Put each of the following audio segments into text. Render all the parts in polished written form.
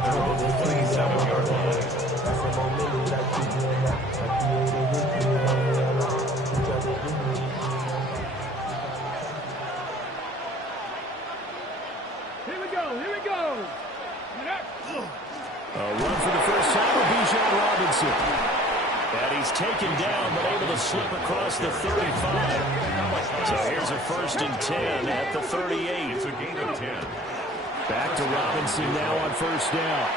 27-yard line. A run for the first time with Bijan Robinson. And he's taken down, but able to slip across the 35. So here's a 1st and 10 at the 38. It's a gain of 10. Back to Robinson now on 1st down.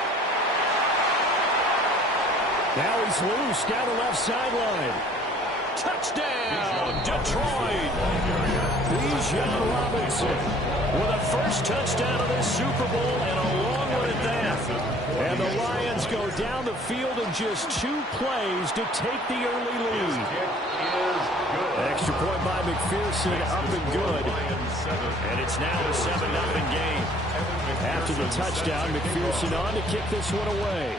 Now he's loose down the left sideline. Touchdown, Detroit. Bijan Robinson with a first touchdown of this Super Bowl and a long one at that. And the Lions go down the field in just 2 plays to take the early lead. Extra point by McPherson, up and good. And it's now a 7-0 game. After the touchdown, McPherson on to kick this one away.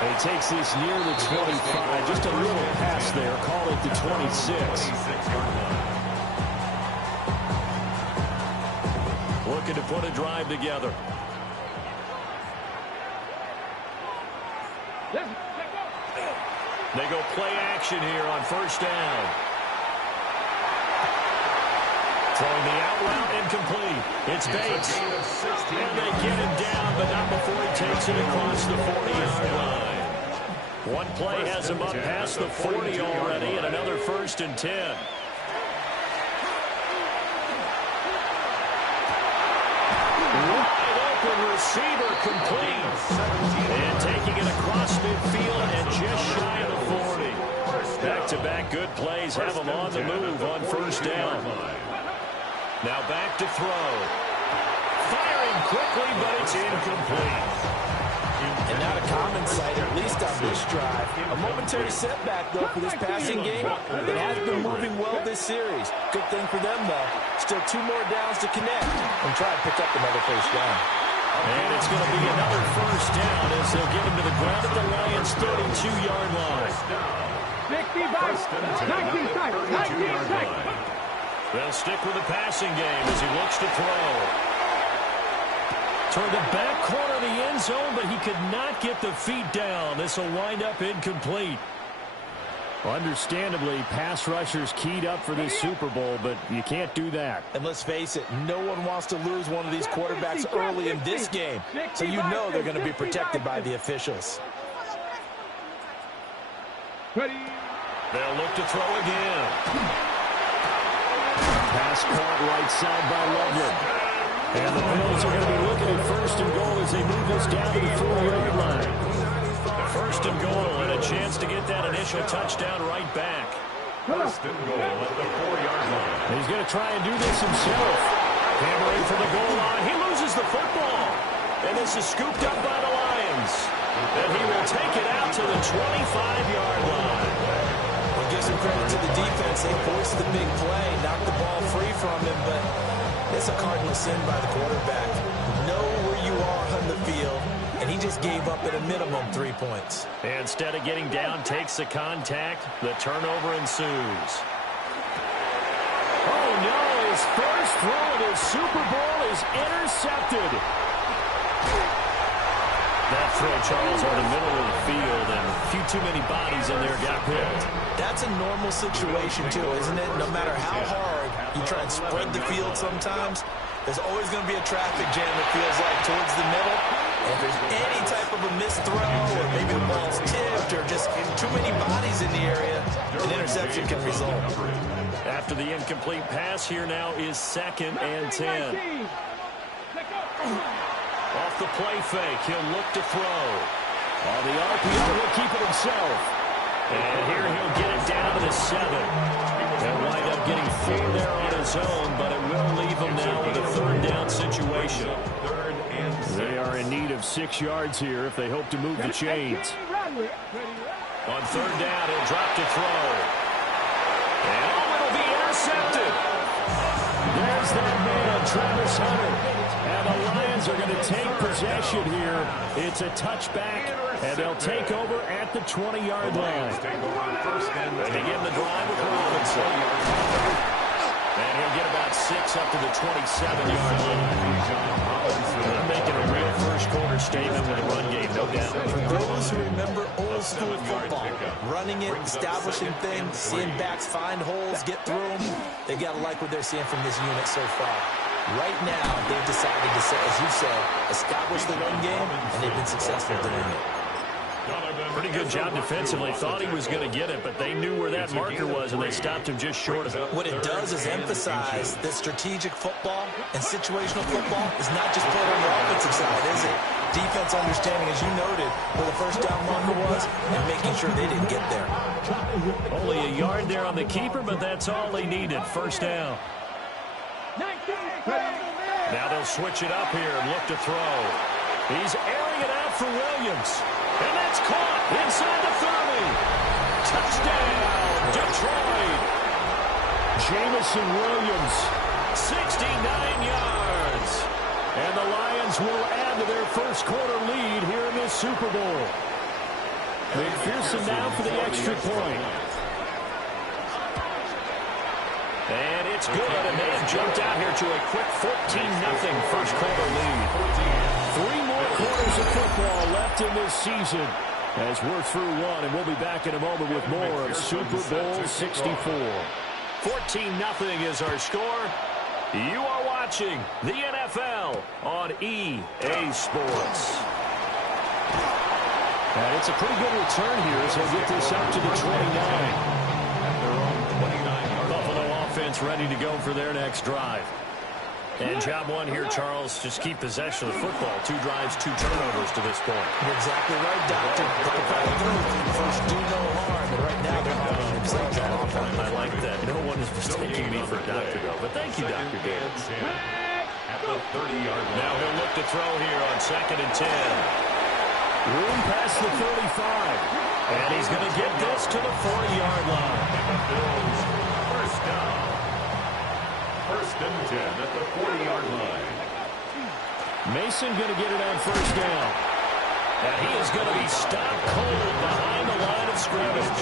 And he takes this near the 25. Just a little pass there. Call it the 26. Looking to put a drive together. They go play action here on 1st down. Throwing the out route incomplete. It's Bates. And they get him down, but not before he takes it across the 40-yard line. One play has him up past the 40 already, and another 1st and 10. Wide open receiver complete. And taking it across midfield and just shy of the 40. Back-to-back good plays have him on the move on 1st down. Now back to throw. Firing quickly, but it's incomplete. And not a common sight, at least on this drive. A momentary setback, though, for this passing game. It has been moving well this series. Good thing for them, though. Still 2 more downs to connect and try to pick up another 1st down. And it's going to be another 1st down as they'll get him to the ground at the Lions' 32-yard line. 19 seconds. They'll stick with the passing game as he looks to throw. Toward the back corner of the end zone, but he could not get the feet down. This will wind up incomplete. Understandably, pass rushers keyed up for this Super Bowl, but you can't do that. And let's face it, no one wants to lose one of these quarterbacks early in this game, so you know they're going to be protected by the officials. They'll look to throw again. Pass caught right side by Loveland. And the Bills are going to be looking at 1st and goal as they move this down to the 4-yard line. 1st and goal and a chance to get that initial touchdown right back. 1st and goal at the 4-yard line. He's going to try and do this himself. Hammering for the goal line. He loses the football. And this is scooped up by the Lions. And he will take it out to the 25-yard line. We'll give some credit to the defense. They forced the big play, knocked the ball free from him, but it's a cardinal sin by the quarterback. Know where you are on the field, and he just gave up at a minimum 3 points. Instead of getting down, takes the contact. The turnover ensues. Oh, no. His first throw of his Super Bowl is intercepted. That throw, Charles, over the middle of the field, and a few too many bodies in there got picked. That's a normal situation, too, isn't it? No matter how hard you try and spread the field sometimes, there's always going to be a traffic jam, it feels like, towards the middle. And if there's any type of a missed throw, or maybe the ball's tipped, or just too many bodies in the area, an interception can result. After the incomplete pass, here now is 2nd and 10. Off the play fake, he'll look to throw. On the RPO, he'll keep it himself. And here he'll get it down to the 7. He'll wind up getting 4 there on his own, but it will leave him now with a 3rd down situation. They are in need of 6 yards here if they hope to move the chains. On 3rd down, he'll drop to throw. And it'll be intercepted. There's that man, Travis Hunter. And the Lions are going to take possession here. It's a touchback, and they'll take over at the 20-yard line. Take over 1st and They begin the drive with Robinson. And he'll get about 6 up to the 27-yard line. They're making a real first-quarter statement with a run game, no doubt. For those who remember old-school football, running it, establishing things, seeing backs find holes, get through them, they got to like what they're seeing from this unit so far. Right now, they've decided to, as you said, establish the run game, and they've been successful doing it. Pretty good job defensively. Thought he was going to get it, but they knew where that marker was, and they stopped him just short of it. What it does is emphasize that strategic football and situational football is not just played on the offensive side, is it? Defense understanding, as you noted, where the first down marker was and making sure they didn't get there. Only a yard there on the keeper, but that's all they needed. First down. Now they'll switch it up here and look to throw. He's airing it out for Williams. And that's caught inside the 30. Touchdown, Detroit. Jamison Williams, 69 yards. And the Lions will add to their first quarter lead here in this Super Bowl. McPherson now for the extra point. And it's good, and they have jumped out here to a quick 14-0 first quarter lead. 3 more quarters of football left in this season as we're through one, and we'll be back in a moment with more of Super Bowl 64. 14-0 is our score. You are watching the NFL on EA Sports. And it's a pretty good return here as they'll get this up to the 29. Ready to go for their next drive. And job one here, Charles, just keep possession of the football. 2 drives, 2 turnovers to this point. You're exactly right, Doctor. First, do no harm. And right now, they're harming themselves on offense. I like that. No one is mistaking me for Dr. Go. But thank you, Dr. Davis. At the 30-yard line. Now he'll look to throw here on 2nd and 10. Room past the 35. And he's going to get this to the 40-yard line. Bills, first down. First and 10 at the 40-yard line. Mason going to get it on first down. And he is going to be stopped cold behind the line of scrimmage.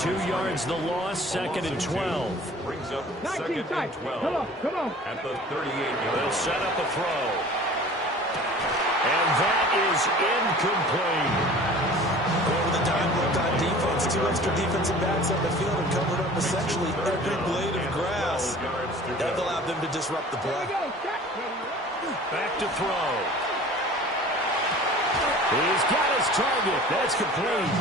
2 yards the loss, 2nd and 12. Brings up 2nd and 12. Come on. At the 38-yard They'll set up a throw. And that is incomplete. Over the dime look on defense. 2 extra defensive backs on the field and covered up essentially every blade of grass. That allowed them to disrupt the play. Back to throw. He's got his target. That's complete.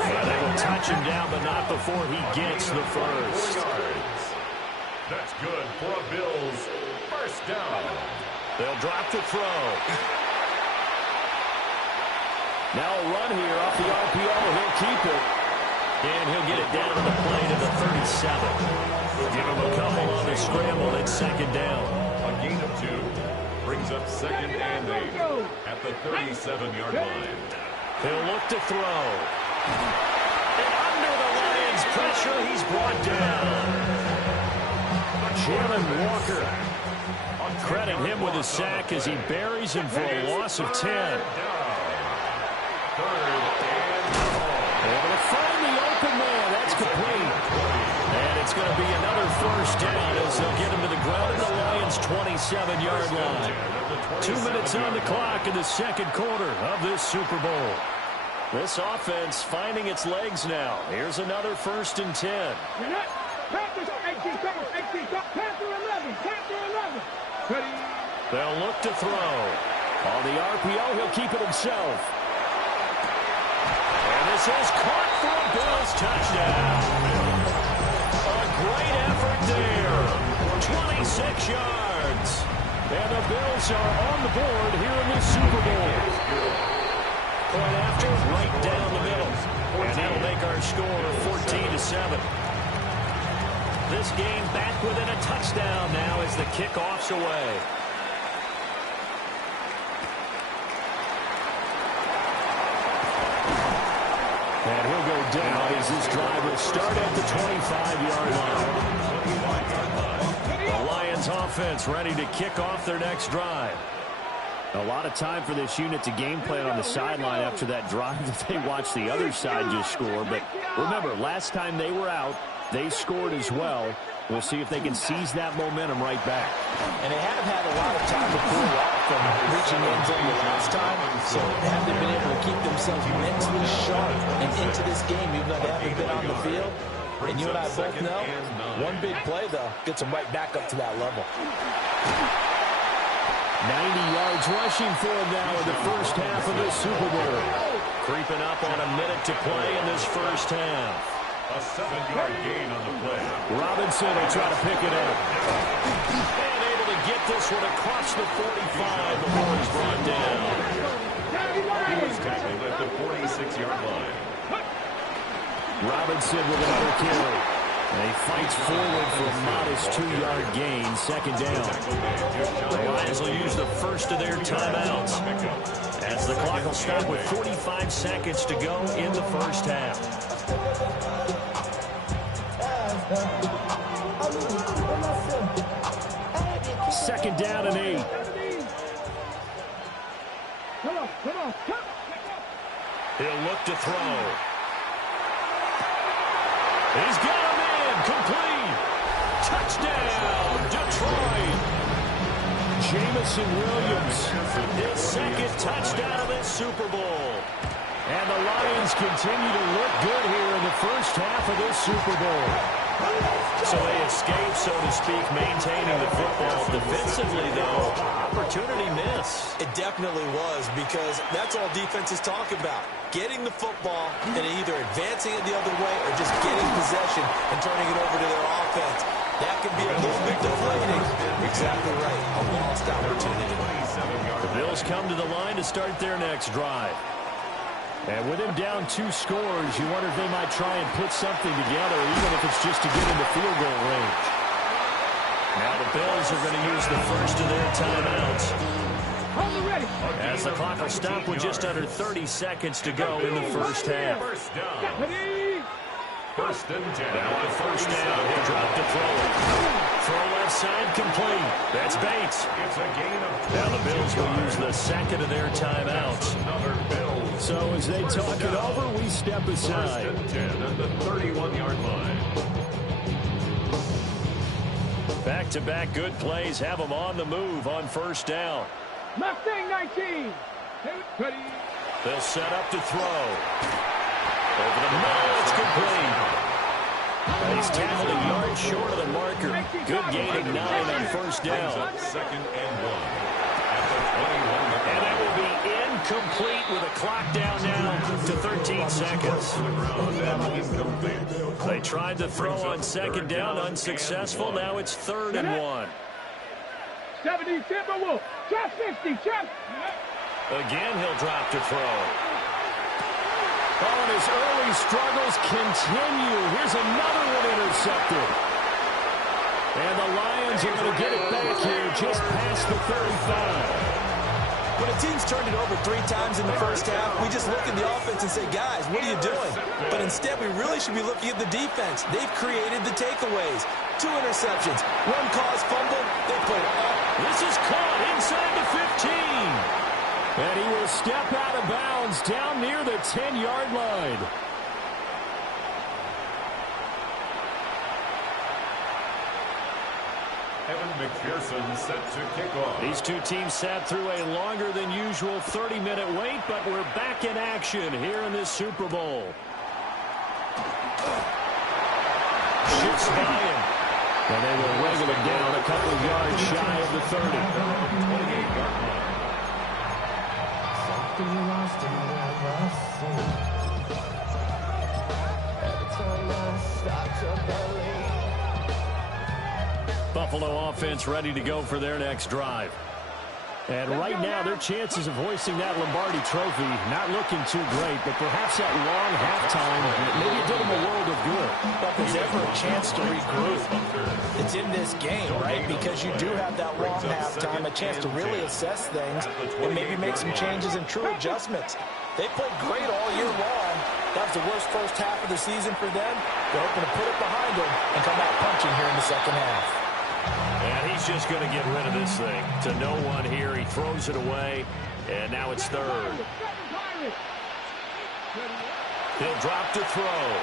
And they will touch him down, but not before he gets the first. That's good for a Bills first down. They'll drop the throw. Now a run here off the RPO. He'll keep it. And he'll get it down to the play to the 37. Give him a couple on the scramble. It's 2nd down. A gain of 2. Brings up 2nd and 8 at the 37-yard line. He'll look to throw. And under the Lions' pressure, he's brought down. Jalen Walker. Credit him with a sack as he buries him for a loss of 10. Able to find the open man. That's complete. And it's going to be another first down as they'll get him to the ground at the Lions' 27-yard line. 2 minutes on the clock in the second quarter of this Super Bowl. This offense finding its legs now. Here's another 1st and 10. They'll look to throw. On the RPO, he'll keep it himself. And this is caught for a Bills touchdown. A great effort there. 26 yards. And the Bills are on the board here in this Super Bowl. Point after, right down the middle. And that'll make our score 14-7. This game back within a touchdown now as the kickoff's away. And he'll go down as this drive will start at the 25-yard line. The Lions offense ready to kick off their next drive. A lot of time for this unit to game plan on the sideline after that drive that they watched the other side just score. But remember, last time they were out, They scored as well. We'll see if they can seize that momentum right back. And they have had a lot of time to cool off from reaching the end zone the last time, so they haven't been able to keep themselves mentally sharp and into this game, even though they haven't been on the field. And you and I both know, one big play, though, gets them right back up to that level. 90 yards rushing for him now in the first half of this Super Bowl. Creeping up on a minute to play in this first half. A 7-yard gain on the play. Robinson will try to pick it up. And able to get this one across the 45 before he's brought down. He was tackled at the 46-yard line. Robinson with another carry. And he fights forward for a modest 2-yard gain, second down. The Lions will use the first of their timeouts, as the clock will stop with 45 seconds to go in the first half. Second down and 8. He'll look to throw. He's got him in. Complete. Touchdown, Detroit. Jameson Williams, his second touchdown of this Super Bowl. And the Lions continue to look good here in the first half of this Super Bowl. So they escape, so to speak, maintaining the football. Defensively, though, opportunity miss. It definitely was, because that's all defenses talk about. Getting the football and either advancing it the other way or just getting possession and turning it over to their offense. That can be a little bit deflating. Exactly right. A lost opportunity. The Bills come to the line to start their next drive. And with him down 2 scores, you wonder if they might try and put something together, even if it's just to get into field goal range. Now the Bills are going to use the first of their timeouts, as the clock will stop with just under 30 seconds to go in the first half. First and 10. Now on first down, he'll drop to throw. Throw left side complete. That's Bates. It's a gain of 20. Now the Bills will use the second of their timeouts. Another Bills. So as they talk it over, we step aside. First and 10 at the 31-yard line. Back-to-back good plays have them on the move on first down. Mustang 19. They'll set up to throw. Over the middle, it's complete. He's tackled a yard short of the marker. Good gain of 9 on first down. Second and 1 at the 21. And that will be incomplete with a clock down now to 13 seconds. They tried to throw on second down, unsuccessful. Now it's 3rd and 1. 70 Timberwolf. Chop 60. Chop. Again, he'll drop to throw. Oh, and his early struggles continue. Here's another one intercepted. And the Lions are going to get it back here just past the 35. When a team's turned it over 3 times in the first half, we just look at the offense and say, guys, what are you doing? But instead, we really should be looking at the defense. They've created the takeaways. 2 interceptions, 1 caused fumble. They played all. This is caught inside the 15. And he will step out of bounds down near the 10-yard line. Evan McPherson set to kick off. These two teams sat through a longer than usual 30-minute wait, but we're back in action here in this Super Bowl. Shifts by him. And they will wriggle it down a couple of yards shy of the 30. 28-yard line. Buffalo offense ready to go for their next drive. And right now, their chances of hoisting that Lombardi trophy not looking too great, but perhaps that long halftime, maybe it did them a world of good. But there's ever a chance to regroup. It's in this game, right? Because you do have that long halftime, a chance to really assess things and maybe make some changes and true adjustments. They played great all year long. That was the worst first half of the season for them. They're hoping to put it behind them and come out punching here in the second half. And he's just going to get rid of this thing. To no one here. He throws it away. And now it's 3rd. He'll drop to throw.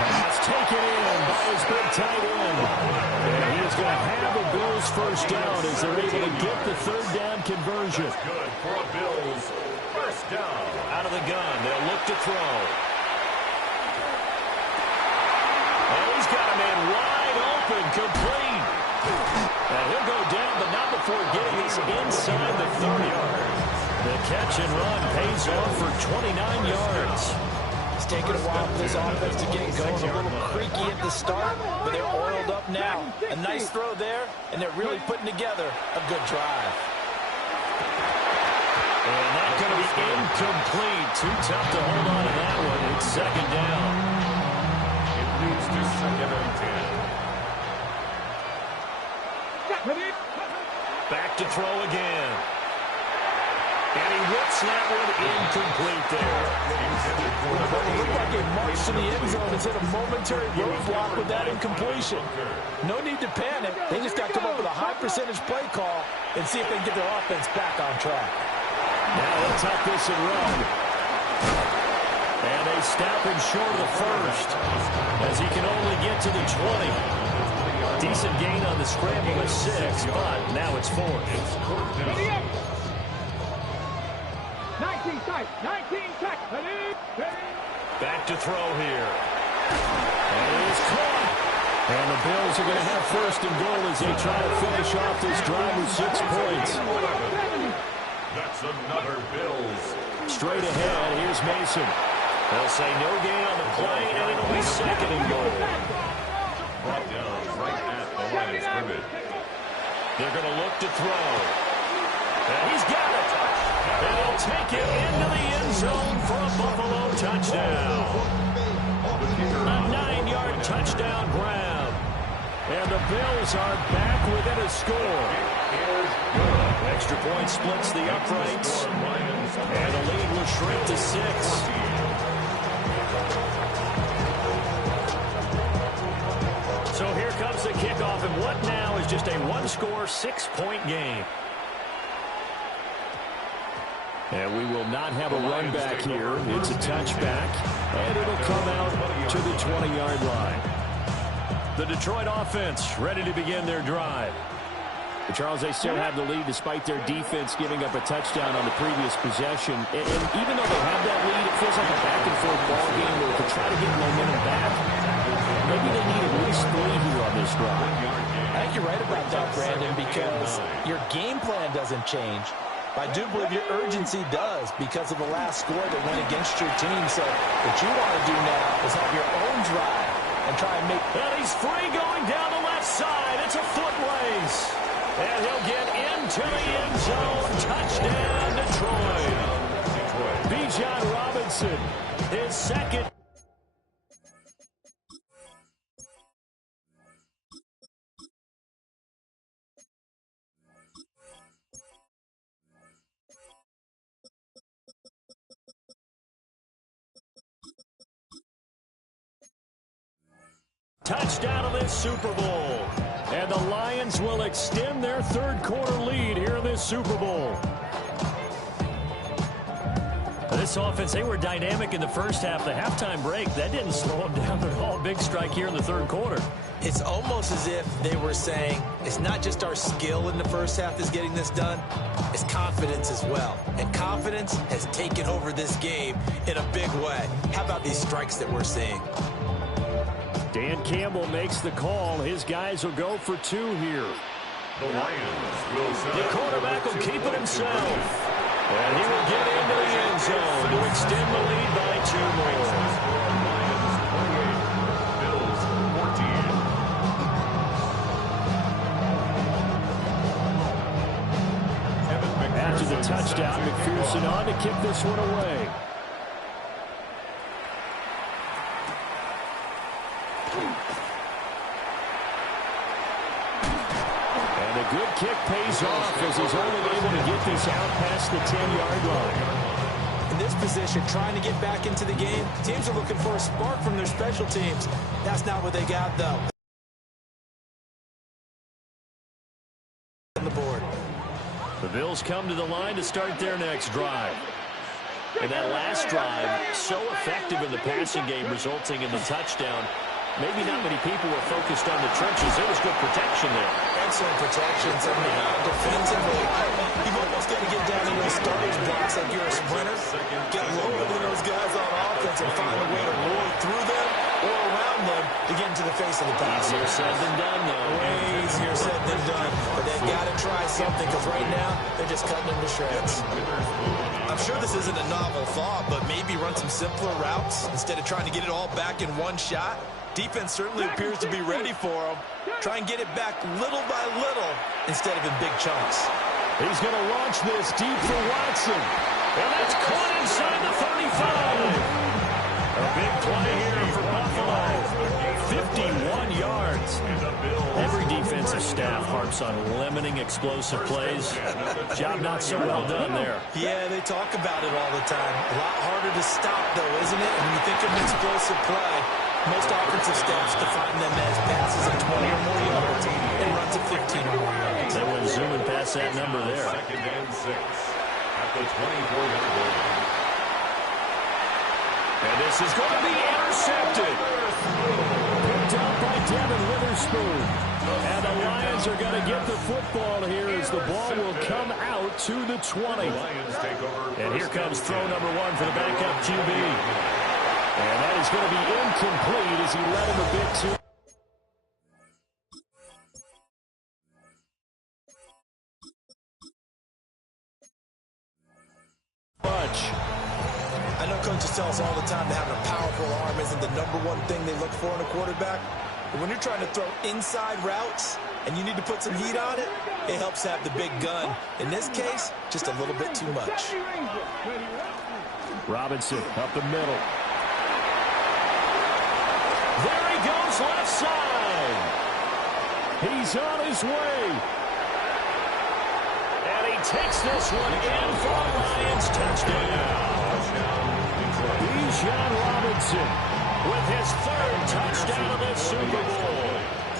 Pass taken in by his big tight end. And he is going to have a Bills first down as they're able to get the third down conversion. Good for a Bills first down. Out of the gun, they'll look to throw. And he's got a man wide open, complete. And he'll go down, but not before getting us inside the 30. The catch and run pays off for 29 yards. It's taken a while for this offense to get going. A little creaky at the start, but they're oiled up now. A nice throw there, and they're really putting together a good drive. And that's going to be incomplete. Too tough to hold on to that one. It's second down. It leads to second and 10. Back to throw again. And he whips that one incomplete there. It looked like a march to the end zone has hit a momentary roadblock with that incompletion. No need to panic. They just got to come up with a high percentage play call and see if they can get their offense back on track. Now he'll tuck this and run. And they stop him short of the first as he can only get to the 20. Decent gain on the scramble with 6, but now it's 4. 19 tight, 19 tight. Back to throw here. And it is caught. And the Bills are going to have first and goal as they try to finish off this drive with 6 points. That's another Bills. Straight ahead, here's Mason. They'll say no gain on the play, and it'll be second and goal. Brought down right at the line of scrimmage. They're going to look to throw. And he's got it. And he'll take it into the end zone for a Buffalo touchdown. A 9-yard touchdown grab. And the Bills are back within a score. Extra point splits the uprights. And the lead will shrink to 6. So here comes the kickoff, and what now is just a one-score, 6-point game. And we will not have a run back here. It's a touchback, and it'll come out to the 20-yard line. The Detroit offense ready to begin their drive. But Charles, they still have the lead despite their defense giving up a touchdown on the previous possession. And even though they have that lead, it feels like a back-and-forth ball game where to try to get momentum back. Maybe they need at least 3 here on this drive. I think you're right about that, Brandon, because your game plan doesn't change. I do believe your urgency does because of the last score that went against your team. So what you want to do now is have your own drive and try and make... And he's free going down the left side. It's a foot race. And he'll get into the end zone. Touchdown, Detroit. Bijan Robinson, his second. Touchdown of this Super Bowl. And the Lions will extend their third-quarter lead here in this Super Bowl. This offense, they were dynamic in the first half. The halftime break, that didn't slow them down at all. Big strike here in the third quarter. It's almost as if they were saying, it's not just our skill in the first half that's getting this done, it's confidence as well. And confidence has taken over this game in a big way. How about these strikes that we're seeing? Dan Campbell makes the call. His guys will go for 2 here. The Lions will set The quarterback will keep it himself. And he will get into the end zone to extend the lead by 2 more. Lions 28, Bills 14. After the touchdown, McPherson on to kick this one away. And a good kick pays off as he's only able to get this out past the 10-yard line. In this position, trying to get back into the game, teams are looking for a spark from their special teams. That's not what they got, though. On the board. The Bills come to the line to start their next drive. And that last drive, so effective in the passing game, resulting in the touchdown. Maybe not many people were focused on the trenches. There was good protection there. Excellent protection. So now defensively, you've almost got to get down in those starters blocks like you're a sprinter. Get lower than those guys on offense and find a way to roar through them or around them to get into the face of the pass. Easier said than done, though. Way easier said than done. But they've got to try something because right now they're just cutting them to shreds. I'm sure this isn't a novel thought, but maybe run some simpler routes instead of trying to get it all back in one shot. Defense certainly appears to be ready for them. Try and get it back little by little instead of in big chunks. He's going to launch this deep for Watson. And that's caught inside the 35. A big play here for Buffalo. 51 yards. Every defensive staff harps on limiting explosive plays. Job not so well done there. Yeah, they talk about it all the time. A lot harder to stop, though, isn't it? When you think of an explosive play, most offensive staffs define them as passes of 20 or more yards and runs of 15 or more yards. They went zooming past that number there. 2nd and 6 at the 24-yard line. And this is going to be intercepted. Picked up by Devin Witherspoon. And the Lions are going to get the football here as the ball will come out to the 20. And here comes throw number 1 for the backup QB. And that is going to be incomplete as he led him a bit too. Much. I know coaches tell us all the time that having a powerful arm isn't the number one thing they look for in a quarterback. But when you're trying to throw inside routes and you need to put some heat on it, it helps have the big gun. In this case, just a little bit too much. Robinson up the middle. There he goes left side. He's on his way. And he takes this one in for a Lions touchdown. Bijan Robinson with his 3rd touchdown of the Super Bowl.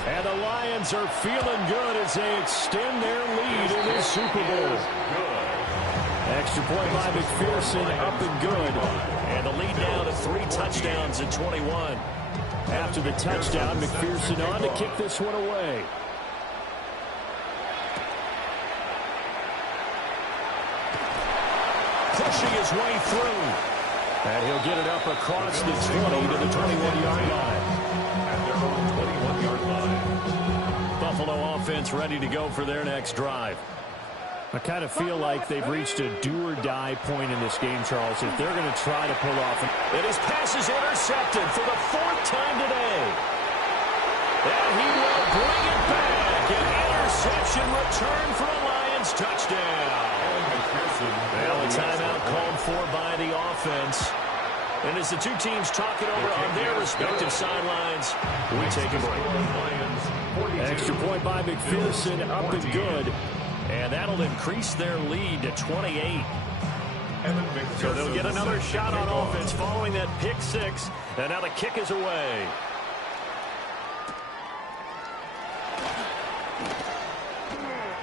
And the Lions are feeling good as they extend their lead in this Super Bowl. Extra point by McPherson, up and good. And the lead now to 3 touchdowns at 21. After the touchdown, McPherson on to kick this one away. Pushing his way through. And he'll get it up across the 20 to the 21-yard line. At their own 21-yard line. Buffalo offense ready to go for their next drive. I kind of feel like they've reached a do-or-die point in this game, Charles, if they're going to try to pull off. And his pass is intercepted for the 4th time today. And he will bring it back. An interception return for a Lions touchdown. Well, a timeout called for by the offense. And as the two teams talk it over on their respective sidelines, we take a break. Extra point by McPherson, up and good. And that'll increase their lead to 28. So they'll get another shot on offense following that pick 6. And now the kick is away.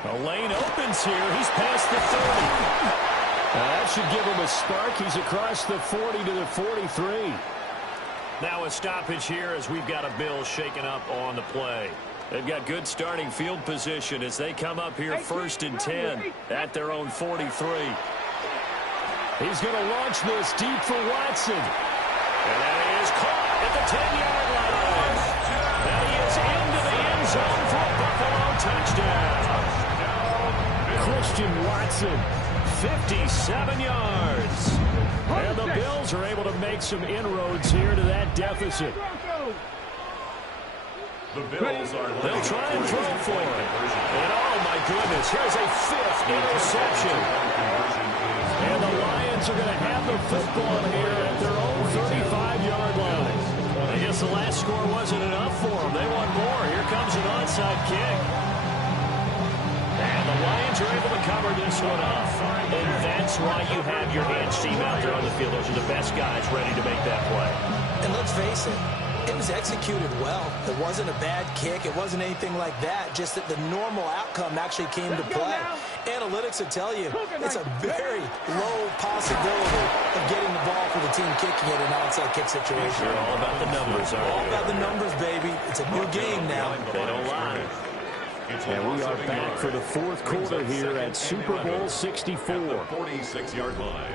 The lane opens here. He's past the 30. That should give him a spark. He's across the 40 to the 43. Now a stoppage here as we've got a Bill shaken up on the play. They've got good starting field position as they come up here 1st and 10 at their own 43. He's going to launch this deep for Watson. And that is caught at the 10-yard line. Now he is into the end zone for a Buffalo touchdown. Christian Watson, 57 yards. And the Bills are able to make some inroads here to that deficit. They'll try and throw for it. And oh my goodness, here's a 5th interception. And the Lions are going to have the football here at their own 35-yard line. I guess the last score wasn't enough for them. They want more. Here comes an onside kick. And the Lions are able to cover this one up. And that's why you have your hands team out there on the field. Those are the best guys ready to make that play. And let's face it, It was executed well. It wasn't a bad kick. It wasn't anything like that. Just that the normal outcome actually came to play. Analytics will tell you it's a very low possibility of getting the ball for the team kicking it in an onside kick situation. They're all about the numbers, aren't they? All about the numbers, baby. It's a new game now. They don't lie. And we are back for the fourth quarter here at Super Bowl 64. 46-yard line.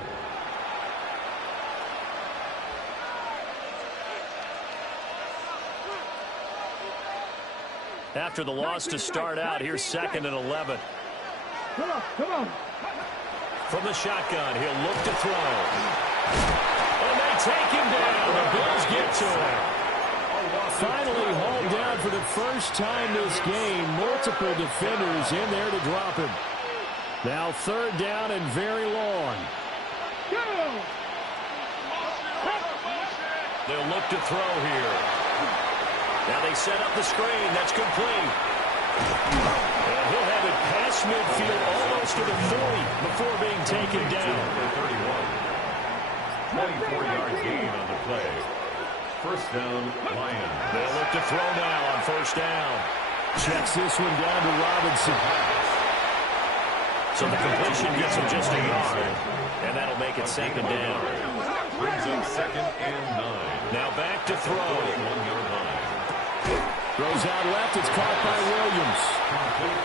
After the loss to start out, here's 2nd and 11. Come on, come on. From the shotgun, he'll look to throw. And they take him down. The Bills get to him. Finally hauled down for the first time this game. Multiple defenders in there to drop him. Now 3rd down and very long. They'll look to throw here. Now they set up the screen. That's complete. And he'll have it past midfield almost to the 40 before being taken down. 24-yard gain on the play. First down, Lions. They'll look to throw now on 1st down. Checks this one down to Robinson. So the completion gets him just a yard. And that'll make it 2nd down. Brings up 2nd and 9. Now back to throw. 41-yard line. Throws out left. It's caught by Williams.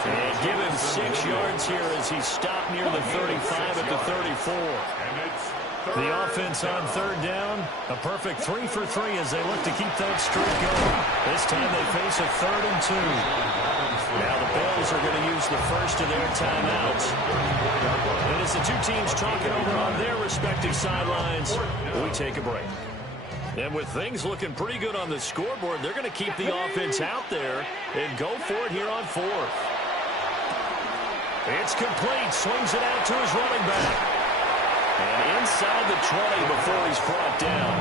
And give him 6 yards here as he's stopped near the 35 at the 34. The offense on 3rd down. A perfect 3 for 3 as they look to keep that streak going. This time they face a 3rd and 2. Now the Bills are going to use the first of their timeouts. And as the two teams talking over on their respective sidelines, we take a break. And with things looking pretty good on the scoreboard, they're going to keep the offense out there and go for it here on 4th. It's complete. Swings it out to his running back. And inside the 20 before he's brought down.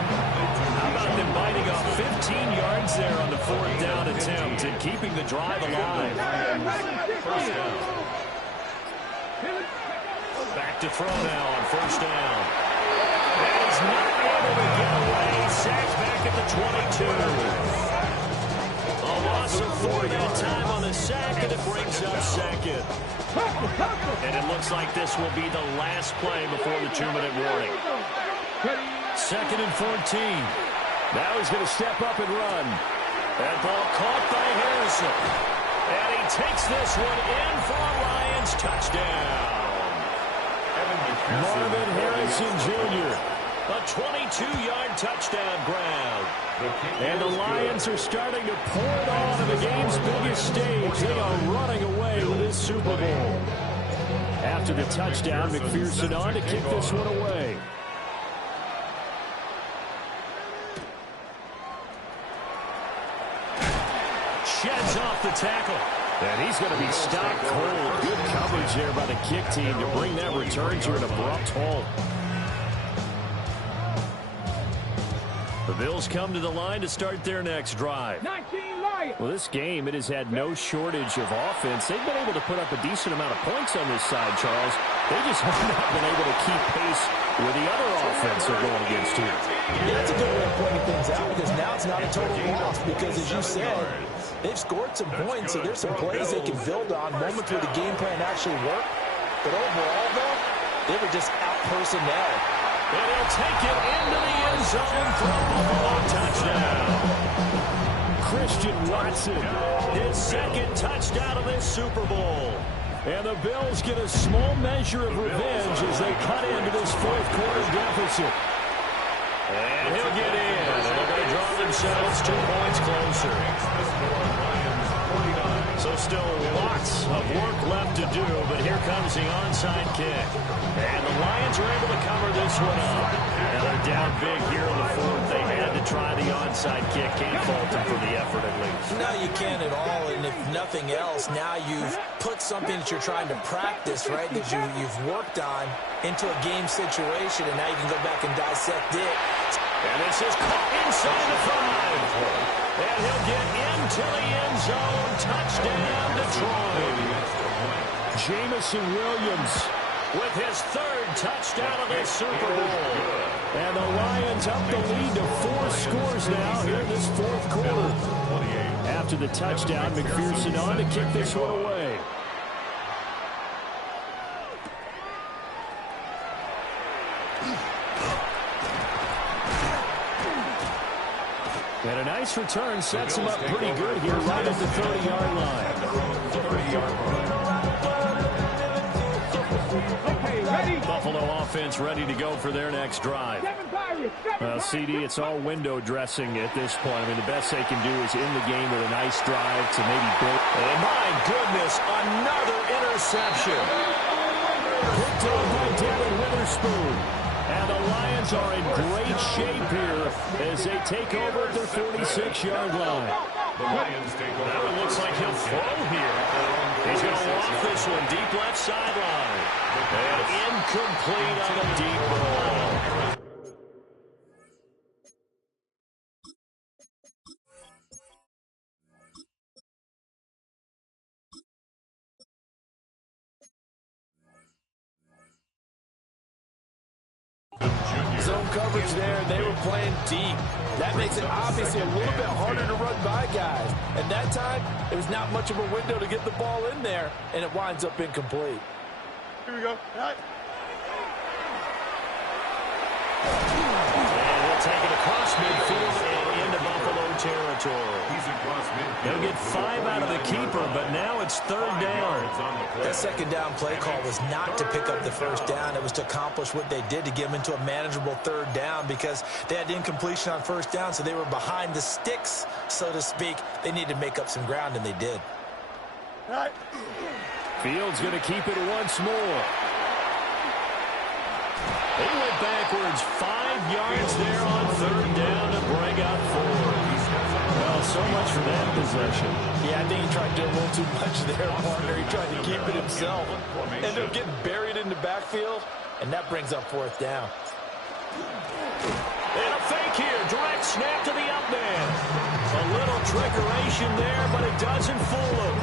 How about them biting off 15 yards there on the 4th down attempt and keeping the drive alive. First down. Back to throw now on 1st down. And he's not able to get away. Sacked back at the 22. A loss of 4 that time on the sack, and it brings up 2nd. And it looks like this will be the last play before the 2-minute warning. 2nd and 14. Now he's going to step up and run. That ball caught by Harrison. And he takes this one in for a Lions touchdown. Marvin Harrison Jr. A 22-yard touchdown grab. And the Lions are starting to pour it on in the game's biggest stage. They are running away with this Super Bowl. After the touchdown, McPherson on to kick this one away. Sheds off the tackle. And he's going to be stopped cold. Good coverage there by the kick team to bring that return to an abrupt halt. The Bills come to the line to start their next drive. 19 Lions. Well, this game, it has had no shortage of offense. They've been able to put up a decent amount of points on this side, Charles. They just have not been able to keep pace with the other offense they're going against here. Yeah, that's a good way of pointing things out because now it's not a total loss because, as you said, they've scored some points, so there's some plays they can build on, moments where the game plan actually worked. But overall, though, they were just out-personnel. And he'll take it into the end zone for a Buffalo touchdown. Christian Watson, his 2nd touchdown of this Super Bowl. And the Bills get a small measure of revenge as they cut into this 4th quarter deficit. And he'll get in. And they're going to draw themselves 2 points closer. So still lots of work left to do, but here comes the onside kick. And the Lions are able to cover this one up. And they're down big here in the 4th. They had to try the onside kick. Can't fault them for the effort at least. No, you can't at all. And if nothing else, now you've put something that you're trying to practice, right, that you've worked on into a game situation, and now you can go back and dissect it. And this is caught inside the 5. And he'll get into the end zone. Touchdown, Detroit. Jameson Williams with his third touchdown of the Super Bowl. And the Lions up the lead to 4 scores now here in this fourth quarter. After the touchdown, McPherson on to kick this one away. And a nice return sets him up pretty good here right at the 30-yard line. Okay, ready? Buffalo offense ready to go for their next drive. CD, it's all window dressing at this point. I mean, the best they can do is in the game with a nice drive to maybe build. And my goodness, another interception. Picked up by Devin Witherspoon. And the Lions are in great shape here as they take over at their 46-yard line. That one looks like he'll throw here. He's going to loft this one deep left sideline. And incomplete on a deep ball. Zone coverage there, they were playing deep. That makes it obviously a little bit harder to run by guys. At that time, it was not much of a window to get the ball in there, and it winds up incomplete. Here we go. And he'll take it across midfield and into Buffalo territory. They'll get 5 out of the keeper, but now it's third down. That second down play call was not to pick up the first down. It was to accomplish what they did to get them into a manageable third down because they had incompletion on first down, so they were behind the sticks, so to speak. They needed to make up some ground, and they did. Fields going to keep it once more. They went backwards 5 yards there on third down to bring up 4. Well, so much for that possession. Yeah, I think he tried to do a little too much there, partner. He tried to keep it himself. Ended up getting buried in the backfield, and that brings up fourth down. And a fake here. Direct snap to the up man. A little trickeration there, but it doesn't fool him.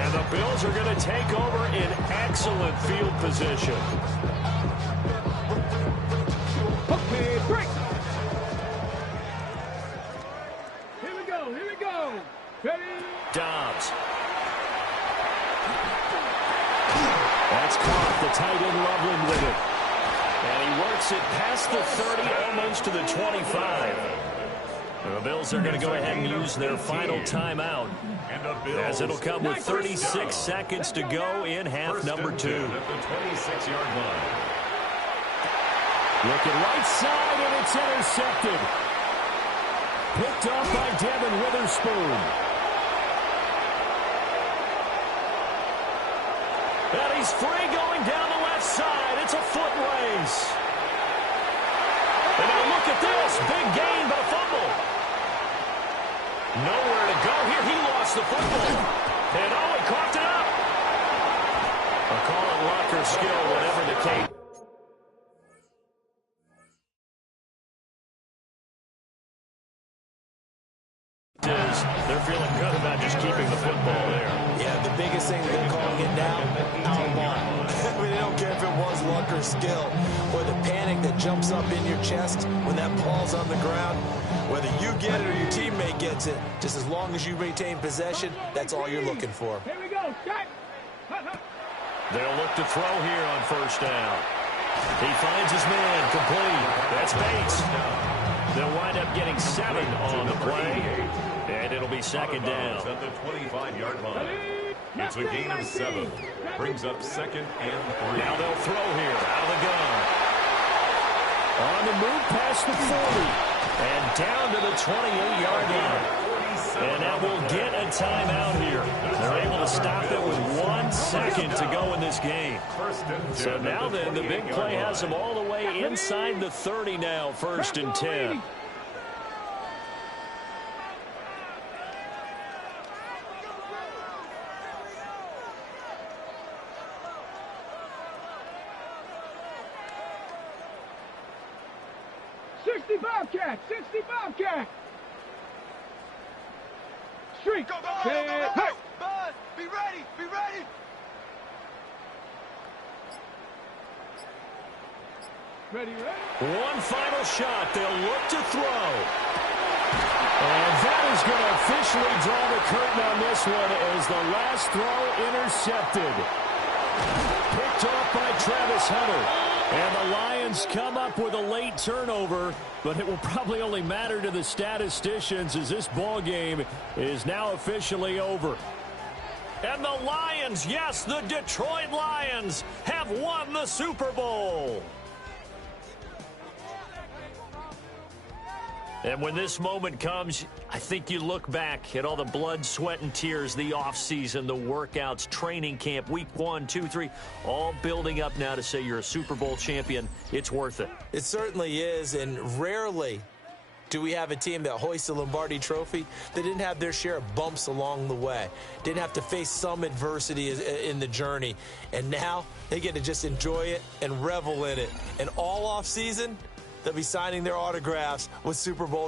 And the Bills are going to take over in excellent field position. Okay, break. Here we go. Here we go. Ready? Dobbs. That's caught. The tight end Loveland with it. And he works it past the 30, almost to the 25. The Bills are going to go ahead and use their final timeout, as it'll come with 36 seconds to go in half number 2. At the 26-yard line. Looking right side, and it's intercepted. Picked up by Devin Witherspoon. And he's free going down the left side. It's a foot race. And now look at this. Big gain, but a fumble. Nowhere to go here. He lost the football. And oh, he coughed it up. I'll call it luck or skill, whatever the case. They're feeling good about just keeping the football there. Yeah, the biggest thing they're calling it now, outlaw. I mean, they don't care if it was luck or skill, or the panic that jumps up in your chest when that ball's on the ground. Whether you get it or your teammate gets it, just as long as you retain possession, that's all you're looking for. Here we go. Shot. They'll look to throw here on first down. He finds his man, complete. That's Bates. They'll wind up getting 7 on the play, and it'll be second down. At the 25-yard line. It's a gain of 7. Brings up second and 3. Now they'll throw here out of the gun. On the move past the 40. And down to the 28-yard line. And now we'll get a timeout here. They're able to stop it with 1 second to go in this game. So now then, the big play has them all the way inside the 30 now, 1st and 10. Bobcat, 60 Bobcat. Streak. Go, go, go, go, go, go. Bud, be ready, be ready. Ready, ready. One final shot. They'll look to throw. And that is going to officially draw the curtain on this one as the last throw intercepted. Picked off by Travis Hunter. And the Lions come up with a late turnover, but it will probably only matter to the statisticians as this ball game is now officially over. And the Lions, yes, the Detroit Lions have won the Super Bowl. And when this moment comes, I think you look back at all the blood, sweat, and tears, the offseason, the workouts, training camp, week 1, 2, 3, all building up now to say you're a Super Bowl champion. It's worth it. It certainly is, and rarely do we have a team that hoists the Lombardi Trophy that didn't have their share of bumps along the way, didn't have to face some adversity in the journey, and now they get to just enjoy it and revel in it. And all offseason, they'll be signing their autographs with Super Bowl